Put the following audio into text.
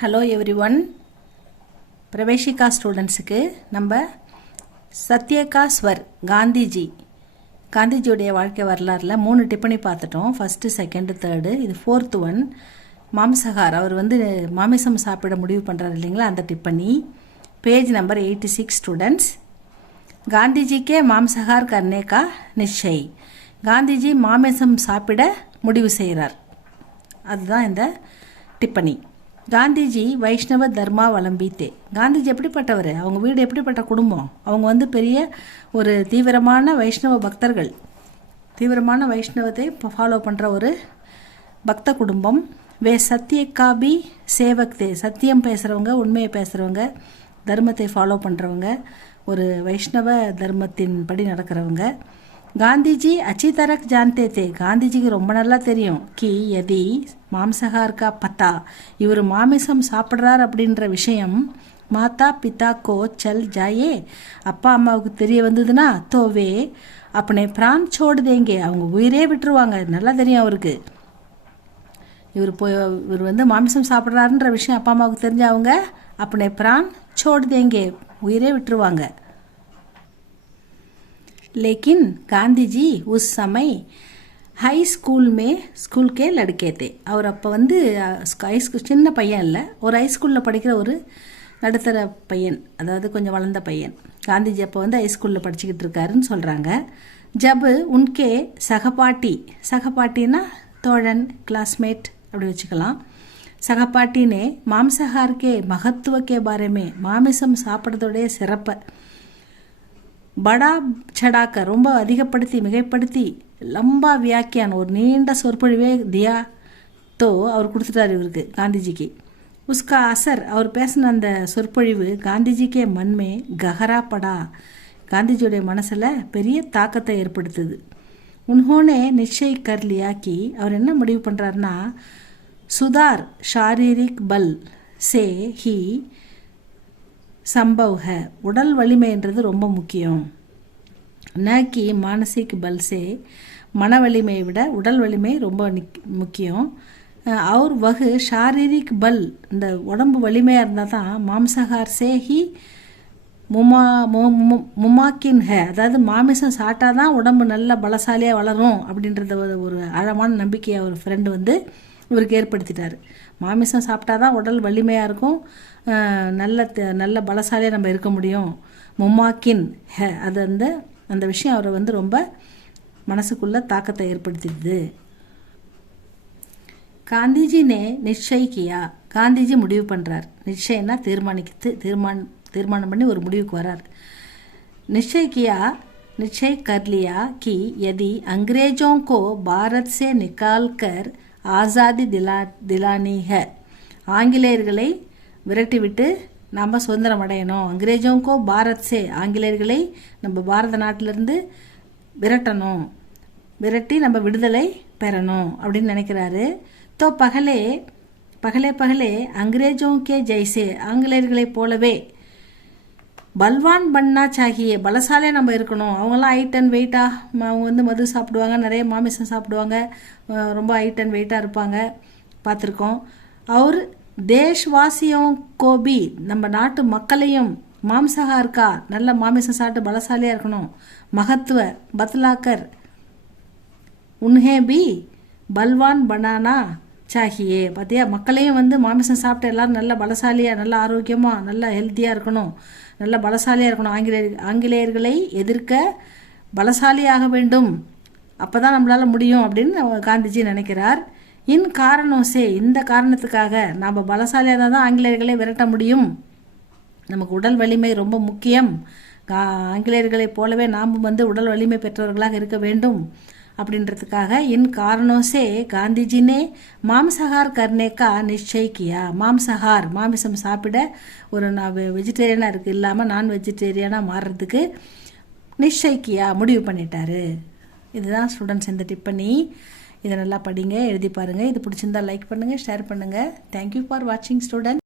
Hello everyone. Praveshika ஸ்டூடெண்ட்ஸுக்கு நம்ம சத்யகா ஸ்வர் காந்திஜியோடைய வாழ்க்கை வரலாறில் 3 டிப்பணி பார்த்துட்டோம். First, second, third. இது 4th ஒன். மாம்சகார், அவர் மாமிசம் சாப்பிட முடிவு பண்ணுறாரு இல்லைங்களா, அந்த டிப்பணி. Page number 86 students. காந்திஜிக்கே மாம்சகார் கர்னே கா நிச்சய். காந்திஜி மாமிசம் சாப்பிட முடிவு செய்கிறார். அதுதான் இந்த டிப்பணி. காந்திஜி வைஷ்ணவ தர்மாவலம்பித்தே. காந்திஜி எப்படிப்பட்டவர், அவங்க வீடு எப்படிப்பட்ட குடும்பம், அவங்க பெரிய ஒரு தீவிரமான வைஷ்ணவ பக்தர்கள், தீவிரமான வைஷ்ணவத்தை ஃபாலோ பண்ணுற ஒரு பக்த குடும்பம். சத்தியக்காபி சேவக்தே. சத்தியம் பேசுகிறவங்க, உண்மையை பேசுகிறவங்க, தர்மத்தை ஃபாலோ பண்ணுறவங்க, ஒரு வைஷ்ணவ தர்மத்தின் படி நடக்கிறவங்க. காந்திஜி அச்சி தரக் ஜான்தே தே. காந்திஜிக்கு ரொம்ப நல்லா தெரியும் கி யதி மாம்சகார் கா பத்தா, இவர் மாமிசம் சாப்பிட்றார் அப்படின்ற விஷயம் மாதா பிதா கோ சல் ஜாயே, அப்பா அம்மாவுக்கு தெரிய வந்ததுன்னா தோவே அப்பனே பிரான் சோடு தேங்கே, அவங்க உயிரே விட்டுருவாங்க. நல்லா தெரியும் அவருக்கு. இவர் மாமிசம் சாப்பிட்றாருன்ற விஷயம் அப்பா அம்மாவுக்கு தெரிஞ்ச அவங்க அப்பனே பிரான் சோடு தேங்கே, உயிரே விட்டுருவாங்க. लेकिन गांधी जी उस समय हाई स्कूल के लड़के थे. அவர் அப்போ சின்ன பையன் இல்லை, ஒரு ஹைஸ்கூலில் படிக்கிற ஒரு நடுத்தர பையன், அதாவது கொஞ்சம் வளர்ந்த பையன். காந்திஜி அப்போ ஹைஸ்கூலில் படிச்சுக்கிட்டு இருக்காருன்னு சொல்கிறாங்க. ஜப் உன்கே சகபாட்டின்னா தோழன், கிளாஸ்மேட் அப்படி வச்சுக்கலாம். சகபாட்டினே மாம்சஹார் கே மகத்துவ கே பாரமே, மாமிசம் சாப்பிட்றதோடைய சிறப்பை படா சடாக்க, ரொம்ப அதிகப்படுத்தி மிகைப்படுத்தி, லம்பா வியாக்கியான், ஒரு நீண்ட சொற்பொழிவே தியா தோ அவர் கொடுத்துட்டார் இவருக்கு, காந்திஜிக்கு. உஸ்கா அசர், அவர் பேசின அந்த சொற்பொழிவு காந்திஜிக்கே மண்மே கஹரா படா, காந்திஜியுடைய மனசில் பெரிய தாக்கத்தை ஏற்படுத்துது. உன்ஹோனே நிச்சய் கர் லியாக்கி, அவர் என்ன முடிவு பண்ணுறாருன்னா, சுதார் ஷாரீரிக் பல் சே ஹி சம்பவ் ஹை, உடல் வலிமைன்றது ரொம்ப முக்கியம். நக்கி மானசிக் பல் சே, மன வலிமையை விட உடல் வலிமை ரொம்ப முக்கியம். அவர் வகு ஷாரீரிக் பல், இந்த உடம்பு வலிமையாக இருந்தால் தான் மாம்சகார் சே ஹி முமாக்கின் ஹே, அதாவது மாமிசம் சாப்பிட்டா தான் உடம்பு நல்ல பலசாலியாக வளரும் அப்படின்றத ஒரு ஆழமான நம்பிக்கையை அவர் ஃப்ரெண்டு இவருக்கு ஏற்படுத்திட்டார். மாமிசம் சாப்பிட்டா தான் உடல் வலிமையாக இருக்கும், நல்ல பலசாலியாக நம்ம இருக்க முடியும். மும்மாக்கின் ஹே, அது அந்த விஷயம் அவரை ரொம்ப மனசுக்குள்ள தாக்கத்தை ஏற்படுத்திடுது. காந்திஜினே நிச்சய் கியா, காந்திஜி முடிவு பண்ணுறார். நிச்சயம்னா தீர்மானம் பண்ணி ஒரு முடிவுக்கு வரார். நிச்சய் கியா, நிச்சய் கர் லியா கி யதி अंग्रेजों को भारत से निकालकर ஆசாதி திலானி ஹை, ஆங்கிலேயர்களை விரட்டிவிட்டு நாம் சுதந்திரம் அடையணும். அங்கிரேஜோங்கோ பாரத் சே, ஆங்கிலேயர்களை நம்ம பாரத நாட்டிலிருந்து விரட்டி நம்ம விடுதலை பெறணும் அப்படின்னு நினைக்கிறாரு. தோ பகலே அங்கிரேஜோங்கே ஜெய்சே, ஆங்கிலேயர்களைப் போலவே பல்வான் பண்ணா சாகியே, பலசாலியாக நம்ம இருக்கணும். அவங்களாம் ஹைட் அண்ட் வெயிட்டாக, அவங்க மது சாப்பிடுவாங்க, நிறைய மாமிசம் சாப்பிடுவாங்க, ரொம்ப ஹைட் அண்ட் வெயிட்டாக இருப்பாங்க, பார்த்துருக்கோம். அவர் தேஷ்வாசியோं को भी, நம்ம நாட்டு மக்களையும் மாம்சகார் கா, நல்ல மாமிசம் சாப்பிட்டு பலசாலியாக இருக்கணும். மகத்துவ பத்லாக்கர் உன்ஹே பி பல்வான் பனானா சாகியே, பார்த்தியா, மக்களையும் மாமிசம் சாப்பிட்டு எல்லாரும் நல்ல பலசாலியாக, நல்ல ஆரோக்கியமாக, நல்ல ஹெல்த்தியாக இருக்கணும், நல்ல பலசாலியாக இருக்கணும். ஆங்கிலேயர்களை எதிர்க்க பலசாலியாக வேண்டும், அப்போ தான் நம்மளால் முடியும் அப்படின்னு காந்திஜி நினைக்கிறார். காரணம் சே, இந்த காரணத்துக்காக நாம் பலசாலியாக தான் ஆங்கிலேயர்களை விரட்ட முடியும். நமக்கு உடல் வலிமை ரொம்ப முக்கியம். ஆங்கிலேயர்களைப் போலவே நாம் உடல் வலிமை பெற்றவர்களாக இருக்க வேண்டும் அப்படின்றதுக்காக காரணம் சே காந்திஜினே மாம்சஹார் கர்னே கா நிச்சய் கியா. மாமிசம் சாப்பிட ஒரு வெஜிடேரியனாக இல்லாமல் நான் வெஜிடேரியனாக மாறுறதுக்கு நிச்சய் கியா, முடிவு பண்ணிட்டாரு. இதுதான் ஸ்டூடெண்ட்ஸ் இந்த டிப்பணி. இதை நல்லா படிங்க, எழுதி பாருங்கள். இது பிடிச்சிருந்தா லைக் பண்ணுங்கள், ஷேர் பண்ணுங்கள். தேங்க்யூ ஃபார் வாட்சிங் ஸ்டூடெண்ட்.